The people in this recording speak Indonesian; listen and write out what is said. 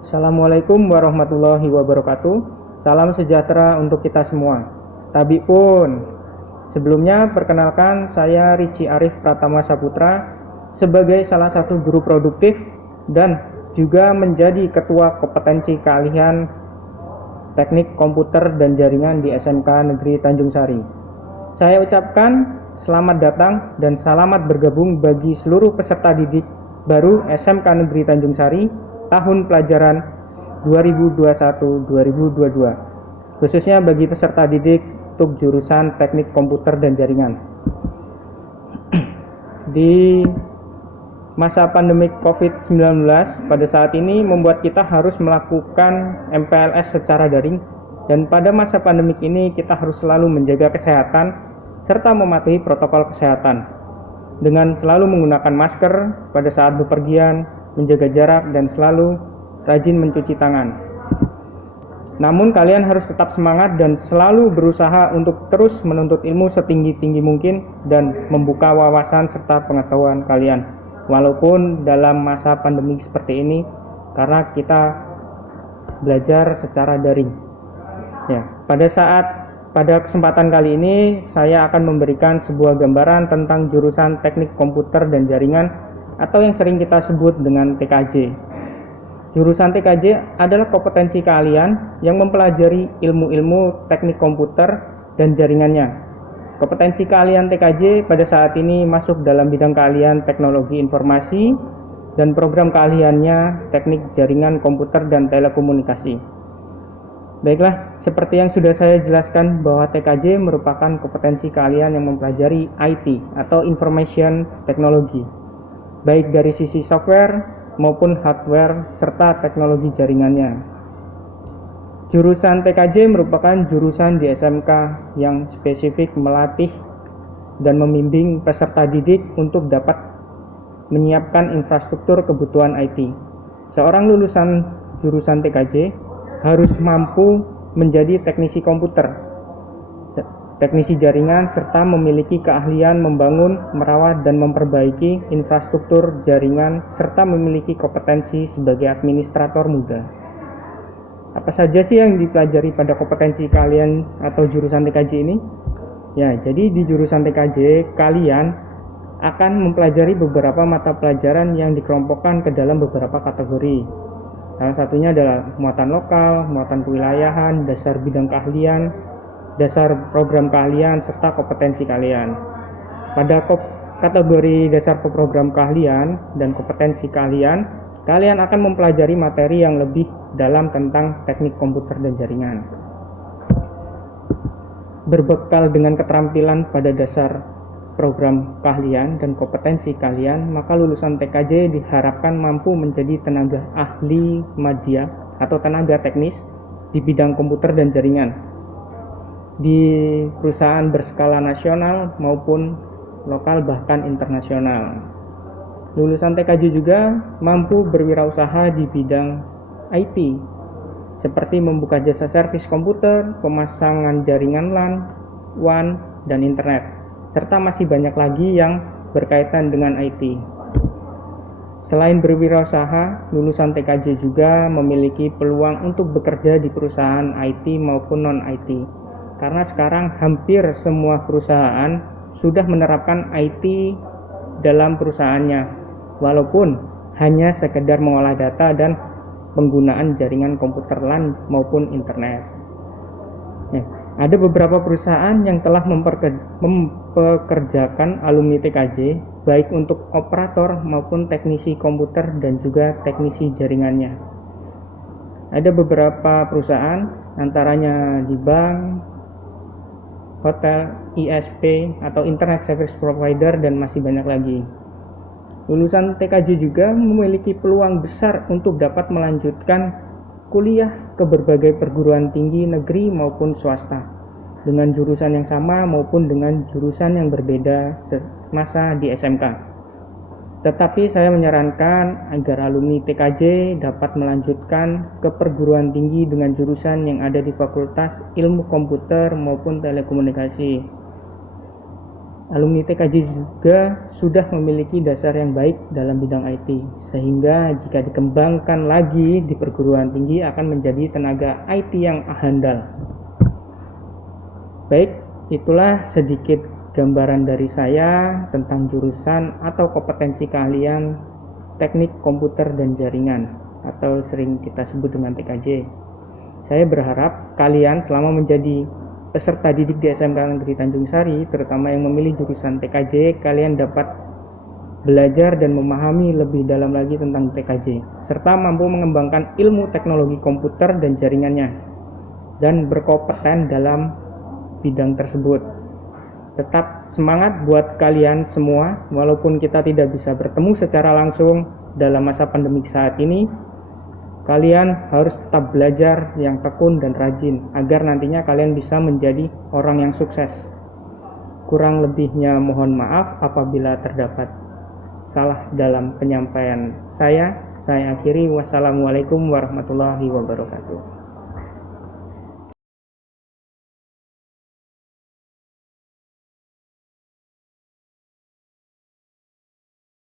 Assalamualaikum warahmatullahi wabarakatuh. Salam sejahtera untuk kita semua. Tabi pun. Sebelumnya perkenalkan saya Rici Arif Pratama Saputra sebagai salah satu guru produktif dan juga menjadi ketua kompetensi keahlian teknik komputer dan jaringan di SMK Negeri Tanjung Sari. Saya ucapkan selamat datang dan selamat bergabung bagi seluruh peserta didik baru SMK Negeri Tanjung Sari tahun pelajaran 2021-2022, khususnya bagi peserta didik untuk jurusan teknik komputer dan jaringan. Di masa pandemik COVID-19 pada saat ini membuat kita harus melakukan MPLS secara daring, dan pada masa pandemik ini kita harus selalu menjaga kesehatan serta mematuhi protokol kesehatan dengan selalu menggunakan masker pada saat bepergian, menjaga jarak, dan selalu rajin mencuci tangan. Namun kalian harus tetap semangat dan selalu berusaha untuk terus menuntut ilmu setinggi-tinggi mungkin dan membuka wawasan serta pengetahuan kalian walaupun dalam masa pandemi seperti ini, karena kita belajar secara daring. Pada kesempatan kali ini saya akan memberikan sebuah gambaran tentang jurusan teknik komputer dan jaringan atau yang sering kita sebut dengan TKJ. Jurusan TKJ adalah kompetensi keahlian yang mempelajari ilmu-ilmu teknik komputer dan jaringannya. Kompetensi keahlian TKJ pada saat ini masuk dalam bidang keahlian teknologi informasi dan program keahliannya teknik jaringan komputer dan telekomunikasi. Baiklah, seperti yang sudah saya jelaskan bahwa TKJ merupakan kompetensi keahlian yang mempelajari IT atau Information Technology, baik dari sisi software maupun hardware serta teknologi jaringannya. Jurusan TKJ merupakan jurusan di SMK yang spesifik melatih dan membimbing peserta didik untuk dapat menyiapkan infrastruktur kebutuhan IT. Seorang lulusan jurusan TKJ harus mampu menjadi teknisi komputer, teknisi jaringan, serta memiliki keahlian membangun, merawat, dan memperbaiki infrastruktur jaringan, serta memiliki kompetensi sebagai administrator muda. Apa saja sih yang dipelajari pada kompetensi kalian atau jurusan TKJ ini? Ya, jadi di jurusan TKJ kalian akan mempelajari beberapa mata pelajaran yang dikelompokkan ke dalam beberapa kategori. Salah satunya adalah muatan lokal, muatan kewilayahan, dasar bidang keahlian, dasar program keahlian, serta kompetensi kalian. Pada kategori dasar program keahlian dan kompetensi kalian akan mempelajari materi yang lebih dalam tentang teknik komputer dan jaringan. Berbekal dengan keterampilan pada dasar program keahlian dan kompetensi kalian, maka lulusan TKJ diharapkan mampu menjadi tenaga ahli media atau tenaga teknis di bidang komputer dan jaringan di perusahaan berskala nasional maupun lokal bahkan internasional. Lulusan TKJ juga mampu berwirausaha di bidang IT seperti membuka jasa servis komputer, pemasangan jaringan LAN, WAN, dan internet, serta masih banyak lagi yang berkaitan dengan IT. Selain berwirausaha, lulusan TKJ juga memiliki peluang untuk bekerja di perusahaan IT maupun non-IT. Karena sekarang hampir semua perusahaan sudah menerapkan IT dalam perusahaannya, walaupun hanya sekedar mengolah data dan penggunaan jaringan komputer LAN maupun internet. Ada beberapa perusahaan yang telah mempekerjakan alumni TKJ, baik untuk operator maupun teknisi komputer dan juga teknisi jaringannya. Ada beberapa perusahaan, antaranya di bank, hotel, ISP atau Internet Service Provider, dan masih banyak lagi. Lulusan TKJ juga memiliki peluang besar untuk dapat melanjutkan kuliah ke berbagai perguruan tinggi negeri maupun swasta dengan jurusan yang sama maupun dengan jurusan yang berbeda semasa di SMK. Tetapi saya menyarankan agar alumni TKJ dapat melanjutkan ke perguruan tinggi dengan jurusan yang ada di Fakultas Ilmu Komputer maupun Telekomunikasi. Alumni TKJ juga sudah memiliki dasar yang baik dalam bidang IT, sehingga jika dikembangkan lagi di perguruan tinggi akan menjadi tenaga IT yang handal. Baik, itulah sedikit gambaran dari saya tentang jurusan atau kompetensi keahlian teknik komputer dan jaringan, atau sering kita sebut dengan TKJ. Saya berharap kalian selama menjadi peserta didik di SMK Negeri Tanjung Sari, terutama yang memilih jurusan TKJ, kalian dapat belajar dan memahami lebih dalam lagi tentang TKJ, serta mampu mengembangkan ilmu teknologi komputer dan jaringannya, dan berkompeten dalam bidang tersebut. Tetap semangat buat kalian semua, walaupun kita tidak bisa bertemu secara langsung dalam masa pandemik saat ini. Kalian harus tetap belajar yang tekun dan rajin agar nantinya kalian bisa menjadi orang yang sukses. Kurang lebihnya mohon maaf apabila terdapat salah dalam penyampaian saya. Saya akhiri, wassalamualaikum warahmatullahi wabarakatuh.